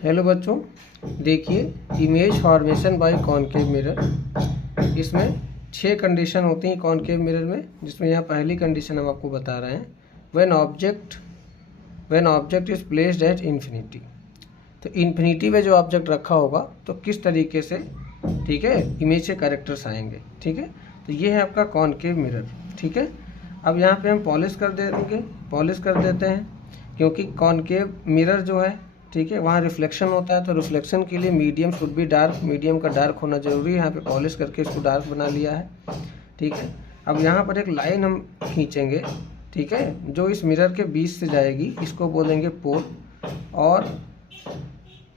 Hello बच्चों, देखिए image formation by concave mirror. इसमें 6 कंडीशन होती हैं कॉनकेव मिरर में, जिसमें यहाँ पहली कंडीशन हम आपको बता रहे हैं, when object is placed at infinity. तो इन्फिनिटी में जो ऑब्जेक्ट रखा होगा तो किस तरीके से, ठीक है, इमेज के कैरेक्टर्स आएंगे। ठीक है, तो ये है आपका कॉनकेव मिरर। ठीक है, अब यहाँ पे हम पॉलिश कर देते हैं, क्योंकि कॉनकेव मिरर जो है, ठीक है, वहाँ रिफ्लेक्शन होता है, तो रिफ्लेक्शन के लिए medium should be dark, medium का डार्क होना जरूरी है। यहाँ पे पॉलिश करके इसको डार्क बना लिया है। ठीक है, अब यहाँ पर एक लाइन हम खींचेंगे, ठीक है, जो इस मिरर के बीच से जाएगी, इसको बोलेंगे पोल। और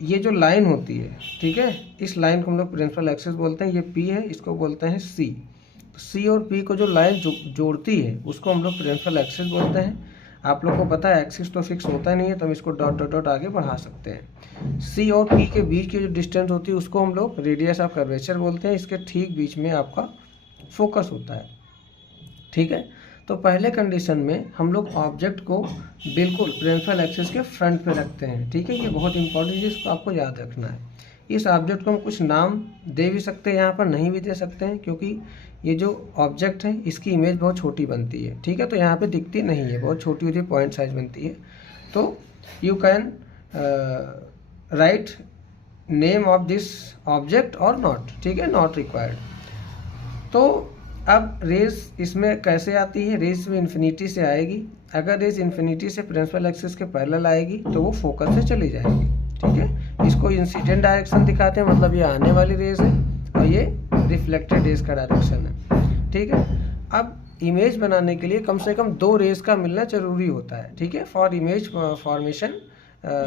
ये जो लाइन होती है, ठीक है, इस लाइन को हम लोग प्रिंसिपल एक्सिस बोलते हैं। ये पी है, इसको बोलते हैं सी। सी और पी को जो लाइन जोड़ती है उसको हम लोग प्रिंसिपल एक्सिस बोलते हैं। आप लोग को पता है एक्सिस तो फिक्स होता नहीं है, तो हम इसको डॉट डॉट डॉट आगे बढ़ा सकते हैं। सी और पी के बीच की जो डिस्टेंस होती है उसको हम लोग रेडियस ऑफ कर्वेचर बोलते हैं। इसके ठीक बीच में आपका फोकस होता है। ठीक है, तो पहले कंडीशन में हम लोग ऑब्जेक्ट को बिल्कुल प्रिंसिपल एक्सिस के फ्रंट पे रखते हैं। ठीक है, ये बहुत इंपॉर्टेंट है, इसको आपको याद रखना है। इस ऑब्जेक्ट को हम कुछ नाम दे भी सकते हैं, यहाँ पर नहीं भी दे सकते हैं, क्योंकि ये जो ऑब्जेक्ट है इसकी इमेज बहुत छोटी बनती है। ठीक है, तो यहाँ पे दिखती नहीं है, बहुत छोटी होती है, पॉइंट साइज बनती है। तो you can write name of this object और नॉट। ठीक है, नॉट रिक्वायर्ड। तो अब रेज इसमें कैसे आती है? रेज में इन्फिनिटी से आएगी। अगर रेज इन्फिनिटी से प्रिंसिपल एक्सिस के पैरेलल आएगी तो वो फोकस से चली जाएगी। ठीक है, इसको इंसिडेंट डायरेक्शन दिखाते हैं, मतलब ये आने वाली रेज है और ये रिफ्लेक्टेड रेज का डायरेक्शन है। ठीक है, अब इमेज बनाने के लिए कम से कम 2 रेज का मिलना जरूरी होता है। ठीक है, for image formation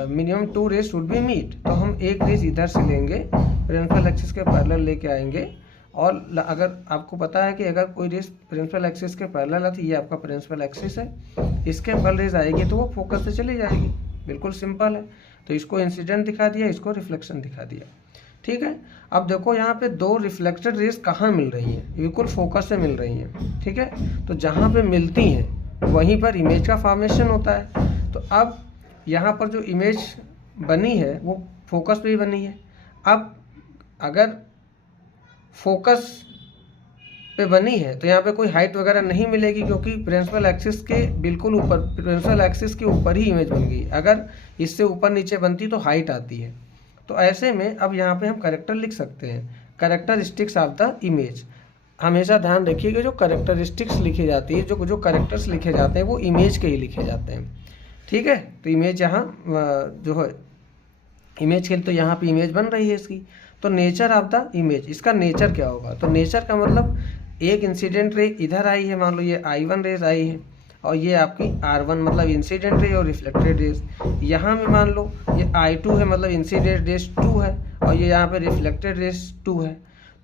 minimum 2 rays should be meet. तो हम एक रेज इधर से लेंगे, प्रिंसिपल एक्सिस के पैरेलल लेके आएंगे, और अगर आपको पता है कि अगर कोई रेज प्रिंसिपल एक्सिस के पैरेलल है तो ये आपका प्रिंसिपल एक्सिस है, इसके बल रेज आएगी तो वो फोकस से चली जाएगी। बिल्कुल सिंपल है। तो इसको इंसिडेंट दिखा दिया, इसको रिफ्लेक्शन दिखा दिया। ठीक है, अब देखो यहाँ पे 2 रिफ्लेक्टेड रेज कहाँ मिल रही हैं? बिल्कुल फोकस से मिल रही हैं। ठीक है, तो जहाँ पे मिलती हैं वहीं पर इमेज का फॉर्मेशन होता है। तो अब यहाँ पर जो इमेज बनी है वो फोकस पे ही बनी है। अब अगर फोकस पे बनी है तो यहाँ पे कोई हाइट वगैरह नहीं मिलेगी, क्योंकि प्रिंसिपल एक्सिस के बिल्कुल ऊपर, प्रिंसिपल एक्सिस के ऊपर ही इमेज बन गई। अगर इससे ऊपर नीचे बनती तो हाइट आती है। तो ऐसे में अब यहाँ पे हम कैरेक्टर लिख सकते हैं, कैरेक्टरिस्टिक्स ऑफ द इमेज। हमेशा ध्यान रखिएगा, जो कैरेक्टरिस्टिक्स लिखी जाती है, जो कैरेक्टर्स लिखे जाते हैं वो इमेज के ही लिखे जाते हैं। ठीक है, तो इमेज यहाँ जो है इमेज के, तो यहाँ पे इमेज बन रही है इसकी। तो नेचर ऑफ द इमेज, इसका नेचर क्या होगा? तो नेचर का मतलब एक इंसिडेंट रे इधर आई है, मान लो ये I1 रेज आई है, और ये आपकी R1 मतलब इंसिडेंट रे और रिफ्लेक्टेड रेज। यहाँ में मान लो ये I2 है, मतलब इंसिडेंट रेज 2 है, और ये यहाँ पे रिफ्लेक्टेड रेज 2 है।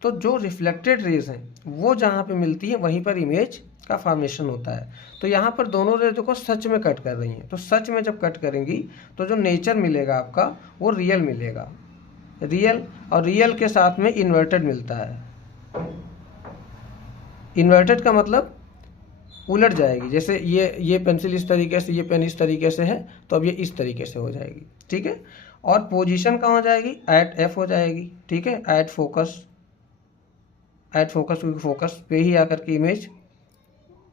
तो जो रिफ्लेक्टेड रेज हैं वो जहाँ पे मिलती है वहीं पर इमेज का फॉर्मेशन होता है। तो यहाँ पर दोनों रेज को सच में कट कर रही हैं, तो सच में जब कट करेंगी तो जो नेचर मिलेगा आपका वो रियल मिलेगा। रियल, और रियल के साथ में इन्वर्टेड मिलता है। इन्वर्टेड का मतलब उलट जाएगी, जैसे ये पेंसिल इस तरीके से, ये पेन इस तरीके से है, तो अब ये इस तरीके से हो जाएगी। ठीक है, और पोजीशन कहाँ हो जाएगी? एट F हो जाएगी। ठीक है, एट फोकस, क्योंकि फोकस पे ही आकर के इमेज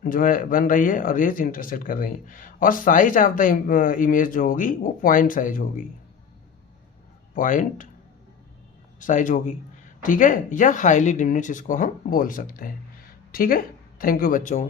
जो है बन रही है और रेज इंटरसेक्ट कर रही है। और साइज ऑफ द इमेज जो होगी वो पॉइंट साइज होगी, पॉइंट साइज होगी। ठीक है, या हाईली डिमिनिश इसको हम बोल सकते हैं। ठीक है, थैंक यू बच्चों।